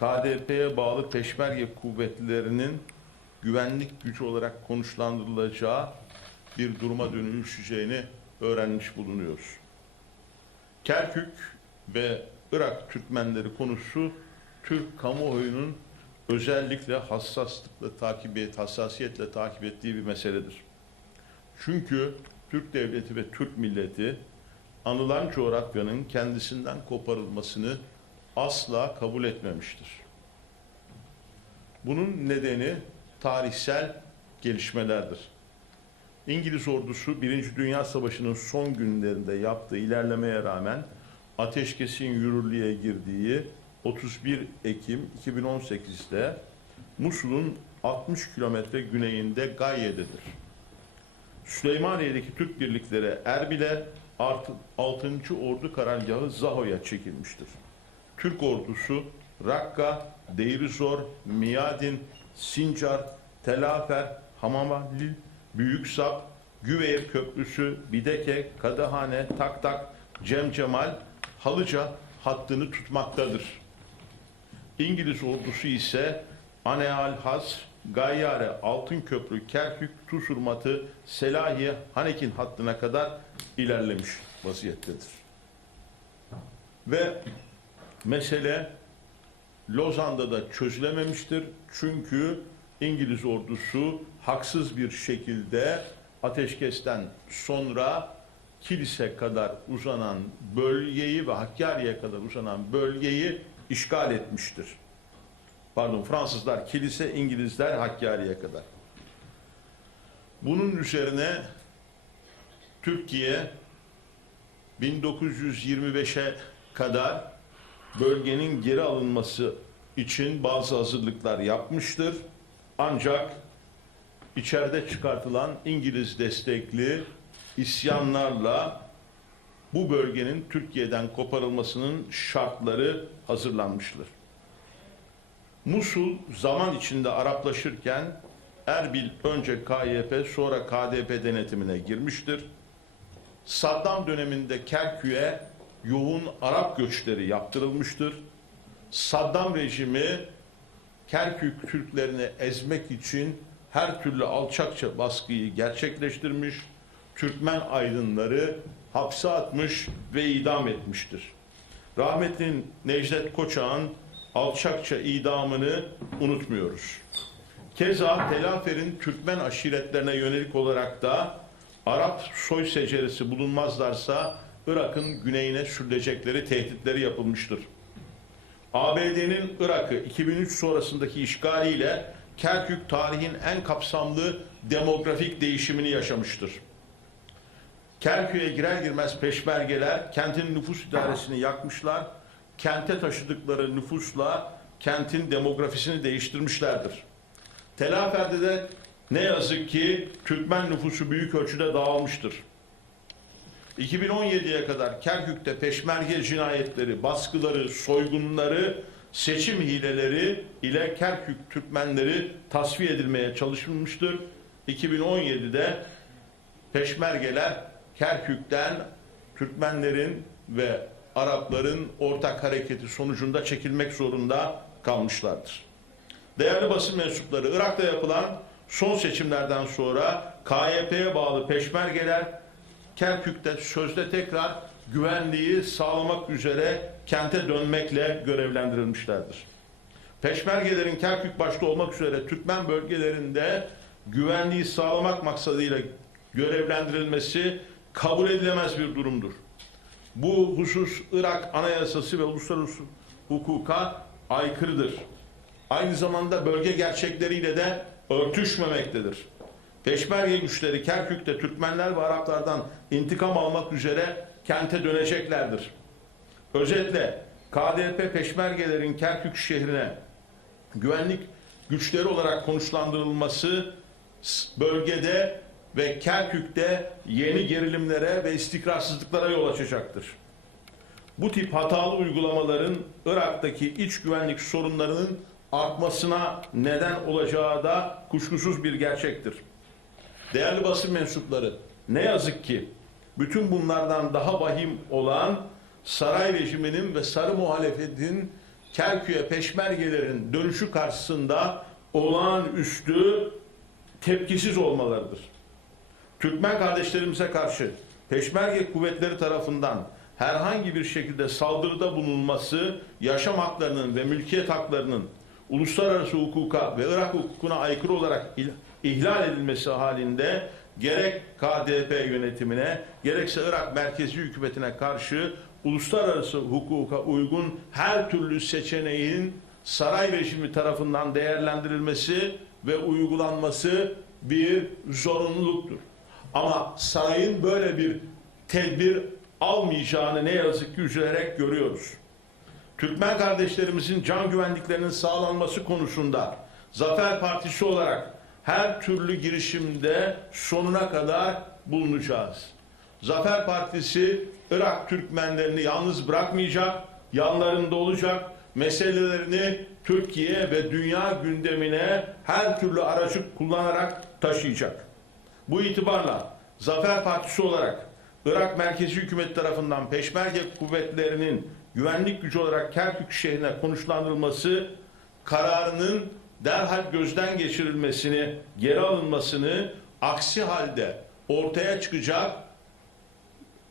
KDP'ye bağlı peşmerge kuvvetlerinin güvenlik gücü olarak konuşlandırılacağı bir duruma dönüşeceğini öğrenmiş bulunuyoruz. Kerkük ve Irak Türkmenleri konusu Türk kamuoyunun özellikle hassaslıkla takip et, hassasiyetle takip ettiği bir meseledir. Çünkü Türk devleti ve Türk milleti anılan coğrafyanın kendisinden koparılmasını asla kabul etmemiştir. Bunun nedeni tarihsel gelişmelerdir. İngiliz ordusu Birinci Dünya Savaşı'nın son günlerinde yaptığı ilerlemeye rağmen ateşkesin yürürlüğe girdiği 31 Ekim 2018'de Musul'un 60 kilometre güneyinde Gayye'dedir. Süleymaniye'deki Türk birlikleri Erbil'e artı 6. Ordu Karargahı Zaho'ya çekilmiştir. Türk ordusu Rakka, Deirizor, Miyadin, Sincar, Telafer, Hamamalil, Büyüksap, Güveyir Köprüsü, Bideke, Kadahane, Taktak, Cemcemal, Halıca hattını tutmaktadır. İngiliz ordusu ise Aneal Has, Gayyare, Altınköprü, Kerkük, Tusurmatı, Selahiye, Hanekin hattına kadar ilerlemiş vaziyettedir. Ve mesele Lozan'da da çözülememiştir. Çünkü İngiliz ordusu haksız bir şekilde ateşkesten sonra kilise kadar uzanan bölgeyi ve Hakkari'ye kadar uzanan bölgeyi işgal etmiştir. Pardon Fransızlar kilise, İngilizler Hakkari'ye kadar. Bunun üzerine Türkiye 1925'e kadar bölgenin geri alınması için bazı hazırlıklar yapmıştır. Ancak içeride çıkartılan İngiliz destekli isyanlarla bu bölgenin Türkiye'den koparılmasının şartları hazırlanmıştır. Musul zaman içinde Araplaşırken Erbil önce KYP sonra KDP denetimine girmiştir. Saddam döneminde Kerkük'e yoğun Arap göçleri yaptırılmıştır. Saddam rejimi Kerkük Türklerini ezmek için her türlü alçakça baskıyı gerçekleştirmiş, Türkmen aydınları hapse atmış ve idam etmiştir. Rahmetli Necdet Koçak'ın alçakça idamını unutmuyoruz. Keza Telafer'in Türkmen aşiretlerine yönelik olarak da Arap soy seceresi bulunmazlarsa Irak'ın güneyine sürülecekleri tehditleri yapılmıştır. ABD'nin Irak'ı 2003 sonrasındaki işgaliyle Kerkük tarihin en kapsamlı demografik değişimini yaşamıştır. Kerkük'e girer girmez peşmergeler kentin nüfus idaresini yakmışlar. Kente taşıdıkları nüfusla kentin demografisini değiştirmişlerdir. Telafer'de de ne yazık ki Türkmen nüfusu büyük ölçüde dağılmıştır. 2017'ye kadar Kerkük'te peşmerge cinayetleri, baskıları, soygunları, seçim hileleri ile Kerkük Türkmenleri tasfiye edilmeye çalışılmıştır. 2017'de peşmergeler Kerkük'ten Türkmenlerin ve Arapların ortak hareketi sonucunda çekilmek zorunda kalmışlardır. Değerli basın mensupları, Irak'ta yapılan son seçimlerden sonra KYP'ye bağlı peşmergeler Kerkük'te sözde tekrar güvenliği sağlamak üzere kente dönmekle görevlendirilmişlerdir. Peşmergelerin Kerkük başta olmak üzere Türkmen bölgelerinde güvenliği sağlamak maksadıyla görevlendirilmesi kabul edilemez bir durumdur. Bu husus Irak Anayasası ve uluslararası hukuka aykırıdır. Aynı zamanda bölge gerçekleriyle de örtüşmemektedir. Peşmerge güçleri Kerkük'te Türkmenler ve Araplardan intikam almak üzere kente döneceklerdir. Özetle KDP peşmergelerin Kerkük şehrine güvenlik güçleri olarak konuşlandırılması bölgede ve Kerkük'te yeni gerilimlere ve istikrarsızlıklara yol açacaktır. Bu tip hatalı uygulamaların Irak'taki iç güvenlik sorunlarının artmasına neden olacağı da kuşkusuz bir gerçektir. Değerli basın mensupları, ne yazık ki bütün bunlardan daha vahim olan saray rejiminin ve sarı muhalefetin Kerkük'e peşmergelerin dönüşü karşısında olağanüstü tepkisiz olmalarıdır. Türkmen kardeşlerimize karşı peşmerge kuvvetleri tarafından herhangi bir şekilde saldırıda bulunması yaşam haklarının ve mülkiyet haklarının uluslararası hukuka ve Irak hukukuna aykırı olarak ihlal edilmesi halinde gerek KDP yönetimine gerekse Irak merkezi hükümetine karşı uluslararası hukuka uygun her türlü seçeneğin saray rejimi tarafından değerlendirilmesi ve uygulanması bir zorunluluktur. Ama sarayın böyle bir tedbir almayacağını ne yazık ki üzülerek görüyoruz. Türkmen kardeşlerimizin can güvenliklerinin sağlanması konusunda Zafer Partisi olarak her türlü girişimde sonuna kadar bulunacağız. Zafer Partisi Irak Türkmenlerini yalnız bırakmayacak, yanlarında olacak, meselelerini Türkiye ve dünya gündemine her türlü aracı kullanarak taşıyacak. Bu itibarla Zafer Partisi olarak Irak Merkezi Hükümet tarafından Peşmerge kuvvetlerinin güvenlik gücü olarak Kerkük şehrine konuşlandırılması kararının derhal gözden geçirilmesini, geri alınmasını aksi halde ortaya çıkacak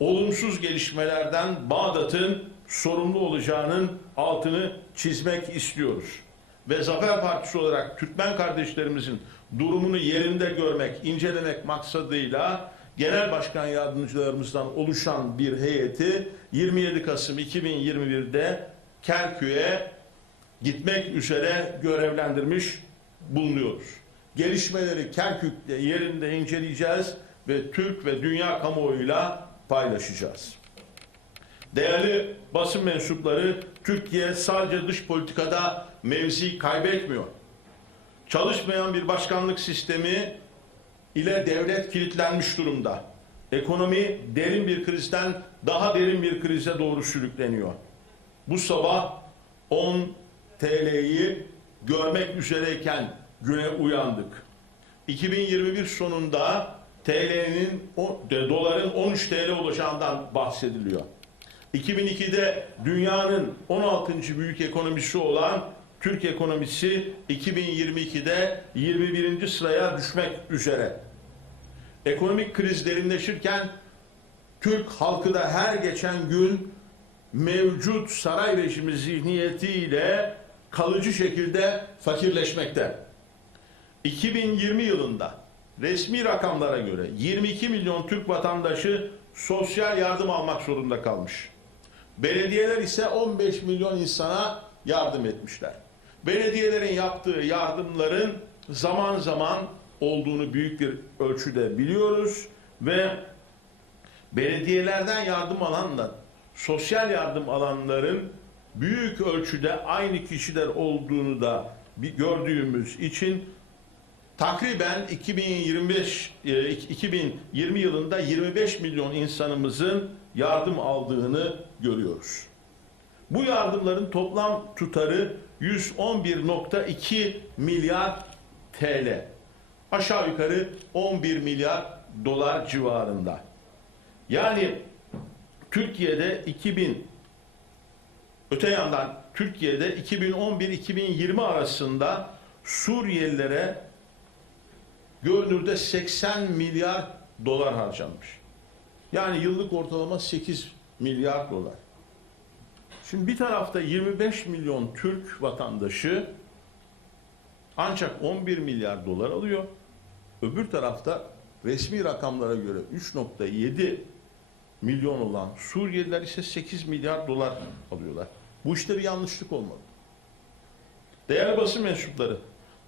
olumsuz gelişmelerden Bağdat'ın sorumlu olacağının altını çizmek istiyoruz. Ve Zafer Partisi olarak Türkmen kardeşlerimizin durumunu yerinde görmek, incelemek maksadıyla Genel Başkan Yardımcılarımızdan oluşan bir heyeti 27 Kasım 2021'de Kerkük'e gitmek üzere görevlendirmiş bulunuyoruz. Gelişmeleri Kerkük'te yerinde inceleyeceğiz ve Türk ve dünya kamuoyuyla paylaşacağız. Değerli basın mensupları, Türkiye sadece dış politikada mevzi kaybetmiyor. Çalışmayan bir başkanlık sistemi ile devlet kilitlenmiş durumda. Ekonomi derin bir krizden daha derin bir krize doğru sürükleniyor. Bu sabah 10 TL'yi görmek üzereyken güne uyandık. 2021 sonunda TL'nin doların 13 TL olacağından bahsediliyor. 2002'de dünyanın 16. büyük ekonomisi olan Türk ekonomisi 2022'de 21. sıraya düşmek üzere. Ekonomik kriz derinleşirken Türk halkı da her geçen gün mevcut saray rejimi zihniyetiyle kalıcı şekilde fakirleşmekte. 2020 yılında resmi rakamlara göre 22 milyon Türk vatandaşı sosyal yardım almak zorunda kalmış. Belediyeler ise 15 milyon insana yardım etmişler. Belediyelerin yaptığı yardımların zaman zaman olduğunu büyük bir ölçüde biliyoruz ve belediyelerden yardım alanla sosyal yardım alanların büyük ölçüde aynı kişiler olduğunu da bir gördüğümüz için takriben 2025 e, 2020 yılında 25 milyon insanımızın yardım aldığını görüyoruz. Bu yardımların toplam tutarı 111.2 milyar TL. Aşağı yukarı 11 milyar dolar civarında. Yani Türkiye'de 2000 öte yandan Türkiye'de 2011-2020 arasında Suriyelilere görünürde 80 milyar dolar harcanmış. Yani yıllık ortalama 8 milyar dolar. Şimdi bir tarafta 25 milyon Türk vatandaşı ancak 11 milyar dolar alıyor. Öbür tarafta resmi rakamlara göre 3.7 milyon olan Suriyeliler ise 8 milyar dolar alıyorlar. Bu işte bir yanlışlık olmalı. Değerli basın mensupları,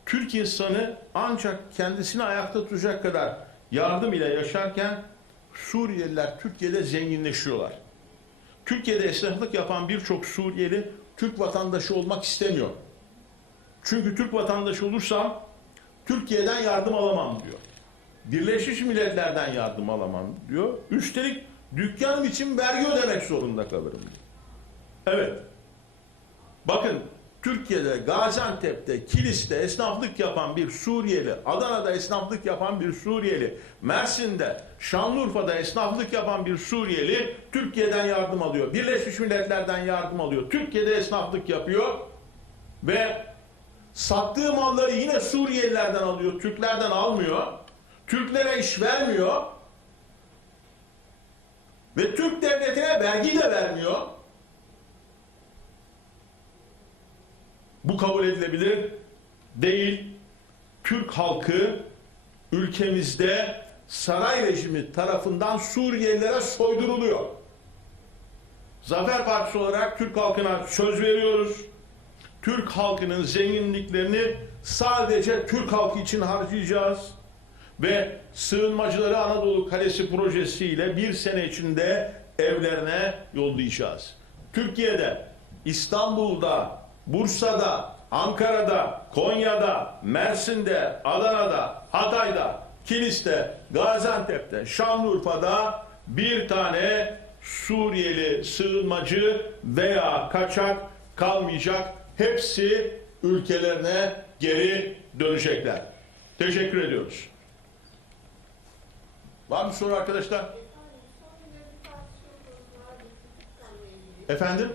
Türk insanı ancak kendisini ayakta tutacak kadar yardım ile yaşarken Suriyeliler Türkiye'de zenginleşiyorlar. Türkiye'de esnaflık yapan birçok Suriyeli Türk vatandaşı olmak istemiyor. Çünkü Türk vatandaşı olursam Türkiye'den yardım alamam diyor. Birleşmiş Milletler'den yardım alamam diyor. Üstelik dükkanım için vergi ödemek zorunda kalırım. Evet. Bakın Türkiye'de, Gaziantep'te, Kilis'te esnaflık yapan bir Suriyeli, Adana'da esnaflık yapan bir Suriyeli, Mersin'de, Şanlıurfa'da esnaflık yapan bir Suriyeli Türkiye'den yardım alıyor. Birleşmiş Milletler'den yardım alıyor. Türkiye'de esnaflık yapıyor ve sattığı malları yine Suriyelilerden alıyor, Türklerden almıyor. Türklere iş vermiyor. Ve Türk devletine vergi de vermiyor. Bu kabul edilebilir değil. Türk halkı ülkemizde saray rejimi tarafından Suriyelilere soyduruluyor. Zafer Partisi olarak Türk halkına söz veriyoruz. Türk halkının zenginliklerini sadece Türk halkı için harcayacağız. Ve sığınmacıları Anadolu Kalesi projesiyle bir sene içinde evlerine yollayacağız. Türkiye'de, İstanbul'da, Bursa'da, Ankara'da, Konya'da, Mersin'de, Adana'da, Hatay'da, Kilis'te, Gaziantep'te, Şanlıurfa'da bir tane Suriyeli sığınmacı veya kaçak kalmayacak. Hepsi ülkelerine geri dönecekler. Teşekkür ediyoruz. Var mı soru arkadaşlar? Efendim?